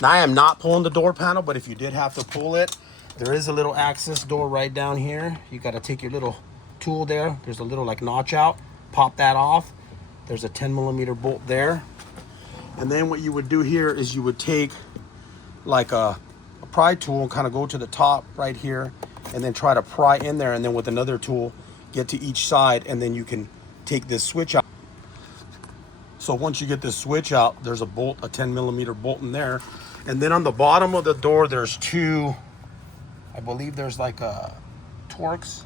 Now I am not pulling the door panel, but if you did have to pull it, there is a little access door right down here. You got to take your little tool there. There's a little like notch out, pop that off. There's a 10mm bolt there. And then what you would do here is you would take like a pry tool and kind of go to the top right here and then try to pry in there, and then with another tool get to each side, and then you can take this switch out. So once you get this switch out, there's a bolt, a 10mm bolt in there. And then on the bottom of the door, there's two, I believe there's like a Torx.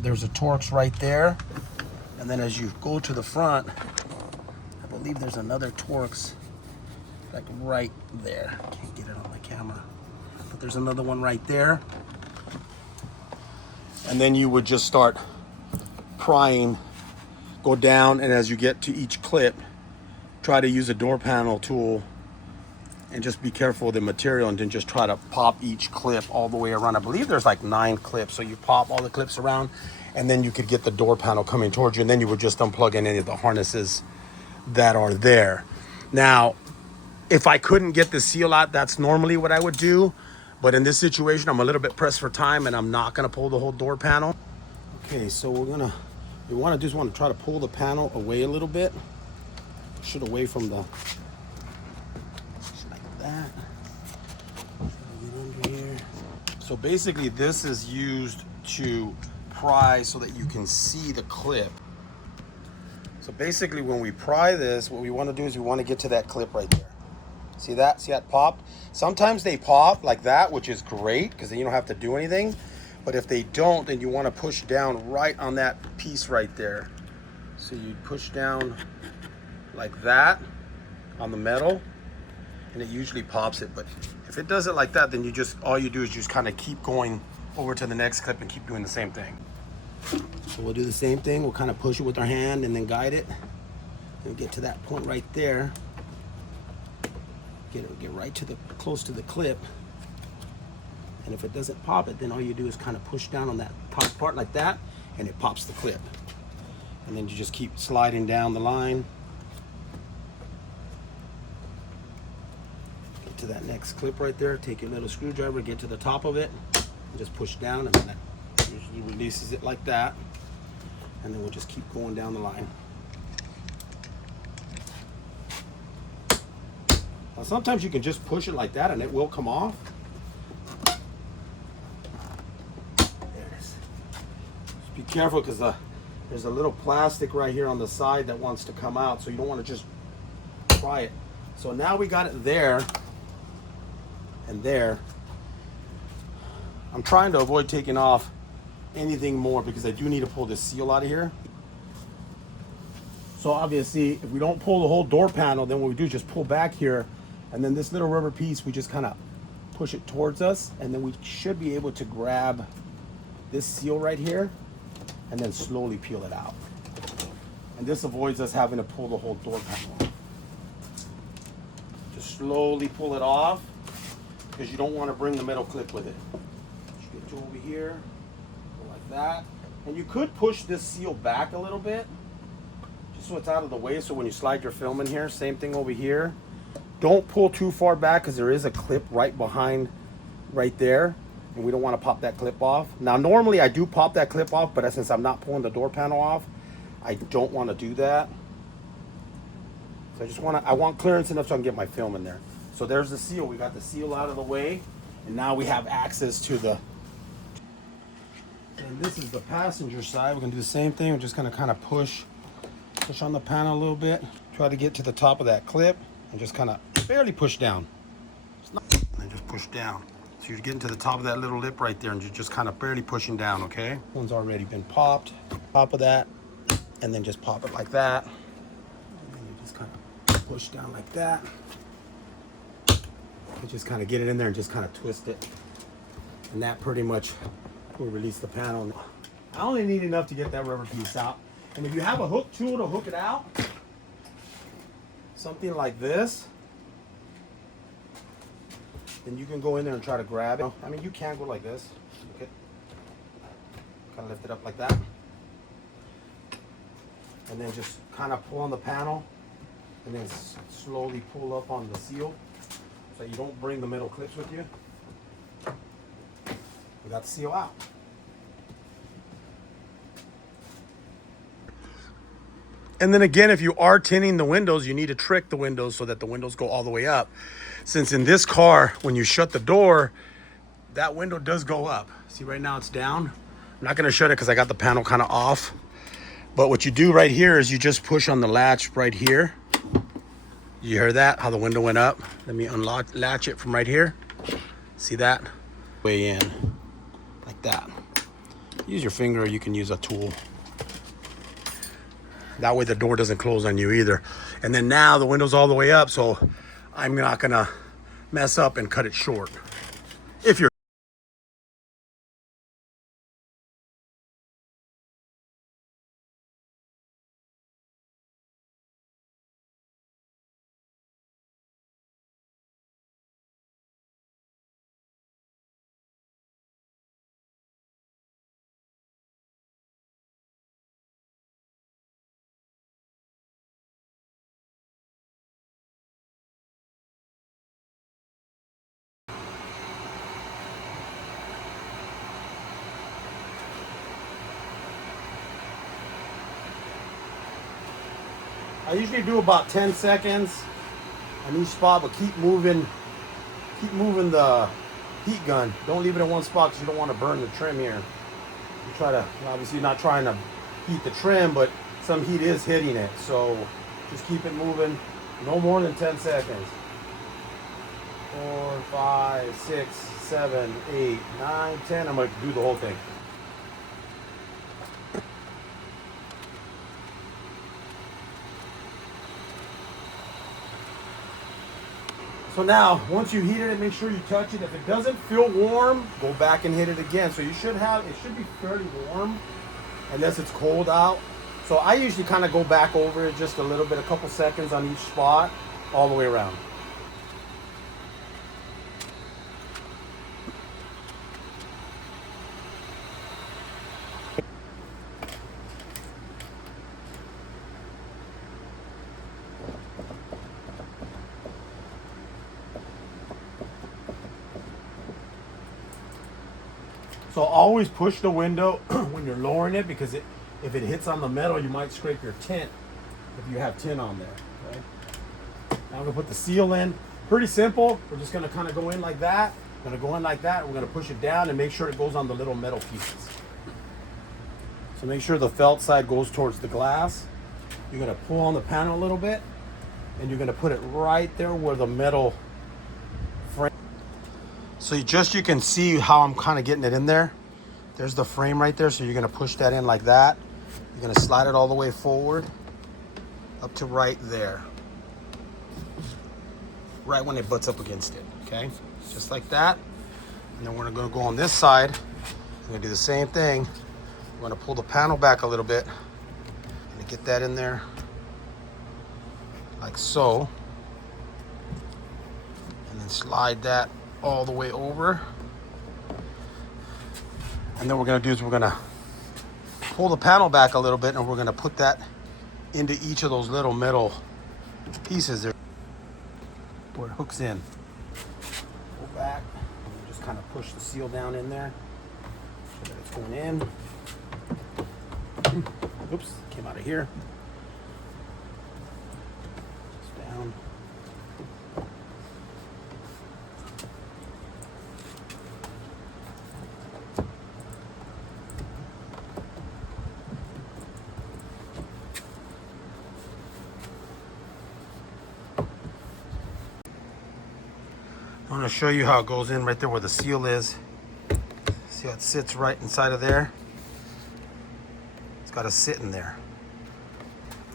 There's a Torx right there. And then as you go to the front, I believe there's another Torx like right there. Can't get it on my camera, but there's another one right there. And then you would just start prying, go down, and as you get to each clip, try to use a door panel tool and just be careful of the material, and then just try to pop each clip all the way around. I believe there's like 9 clips, so you pop all the clips around, and then you could get the door panel coming towards you, and then you would just unplug in any of the harnesses that are there. Now, if I couldn't get the seal out, that's normally what I would do. But in this situation, I'm a little bit pressed for time, and I'm not gonna pull the whole door panel. Okay, so we want to just want to try to pull the panel away a little bit. Push it away from the, just like that. Get under here. So basically this is used to pry so that you can see the clip. So basically when we pry this, what we want to do is we want to get to that clip right there. See that? See that popped? Sometimes they pop like that, which is great because then you don't have to do anything. But if they don't, then you want to push down right on that piece right there. So you push down like that on the metal, and it usually pops it. But if it does it like that, then you just, all you do is just kind of keep going over to the next clip and keep doing the same thing. So we'll do the same thing. We'll kind of push it with our hand and then guide it. And get to that point right there. Get right to the, close to the clip. And if it doesn't pop it, then all you do is kind of push down on that top part like that, and it pops the clip. And then you just keep sliding down the line. Get to that next clip right there. Take your little screwdriver, get to the top of it, and just push down, and then that usually releases it like that. And then we'll just keep going down the line. Now sometimes you can just push it like that and it will come off. There it is. Just be careful because there's a little plastic right here on the side that wants to come out, so you don't want to just pry it. So now we got it there and there. I'm trying to avoid taking off anything more because I do need to pull this seal out of here. So obviously if we don't pull the whole door panel, then what we do is just pull back here, and then this little rubber piece, we just kind of push it towards us, and then we should be able to grab this seal right here and then slowly peel it out. And this avoids us having to pull the whole door panel. Just slowly pull it off because you don't want to bring the metal clip with it. Just get to over here, go like that. And you could push this seal back a little bit just so it's out of the way, so when you slide your film in here, same thing over here. Don't pull too far back because there is a clip right behind right there, and we don't want to pop that clip off. Now normally I do pop that clip off, but since I'm not pulling the door panel off, I don't want to do that. So I want clearance enough so I can get my film in there. So there's the seal. We got the seal out of the way, and now we have access to the, and this is the passenger side. We're gonna do the same thing. We're just gonna kind of push on the panel a little bit, try to get to the top of that clip, and just kind of barely push down. And just push down. So you're getting to the top of that little lip right there, and you're just kind of barely pushing down, okay? One's already been popped. Top of that, and then just pop it like that. And then you just kind of push down like that. And just kind of get it in there and just kind of twist it. And that pretty much will release the panel. I only need enough to get that rubber piece out. And if you have a hook tool to hook it out, something like this, then you can go in there and try to grab it. I mean, you can go like this. Okay. Kind of lift it up like that. And then just kind of pull on the panel and then slowly pull up on the seal so you don't bring the metal clips with you. We got the seal out. And then again, if you are tinting the windows, you need to trick the windows so that the windows go all the way up. Since in this car, when you shut the door, that window does go up. See, right now it's down. I'm not gonna shut it because I got the panel kind of off. But what you do right here is you just push on the latch right here. You hear that, how the window went up? Let me unlatch it from right here. See that? Way in, like that. Use your finger, or you can use a tool. That way the door doesn't close on you either. And then now the window's all the way up, so I'm not gonna mess up and cut it short. If you're I usually do about 10 seconds on each spot, but keep moving the heat gun. Don't leave it in one spot because you don't want to burn the trim here. You try to, obviously not trying to heat the trim, but some heat is hitting it. So just keep it moving, no more than 10 seconds. 4, 5, 6, 7, 8, 9, 10. I'm going to do the whole thing. So now, once you heat it, make sure you touch it. If it doesn't feel warm, go back and hit it again. So you should have, it should be fairly warm, unless it's cold out. So I usually kind of go back over it just a little bit, a couple seconds on each spot, all the way around. So always push the window when you're lowering it, because if it hits on the metal, you might scrape your tint if you have tint on there. Okay? Now I'm gonna put the seal in. Pretty simple. We're just gonna kind of go in like that. Gonna go in like that. We're gonna push it down and make sure it goes on the little metal pieces. So make sure the felt side goes towards the glass. You're gonna pull on the panel a little bit, and you're gonna put it right there where the metal frame. So you can see how I'm kind of getting it in there. There's the frame right there. So you're gonna push that in like that. You're gonna slide it all the way forward up to right there. Right when it butts up against it, okay? Just like that. And then we're gonna go on this side. We're gonna do the same thing. We're gonna pull the panel back a little bit and get that in there like so. And then slide that all the way over. And then what we're gonna do is we're gonna pull the panel back a little bit, and we're gonna put that into each of those little metal pieces there where it hooks in. Pull back, and just kind of push the seal down in there so that it's going in. Oops, came out of here. Just down. I'm going to show you how it goes in right there where the seal is. See how it sits right inside of there? It's got to sit in there.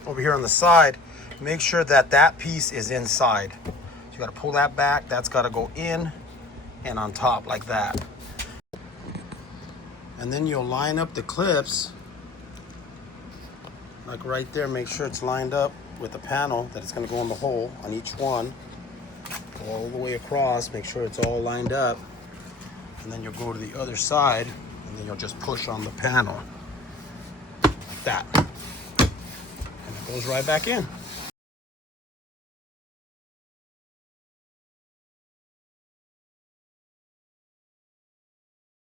Over here on the side, make sure that that piece is inside. So you got to pull that back. That's got to go in and on top like that. And then you'll line up the clips like right there. Make sure it's lined up with the panel that it's going to go in the hole on each one. Go all the way across, make sure it's all lined up, and then you'll go to the other side, and then you'll just push on the panel like that, and it goes right back in.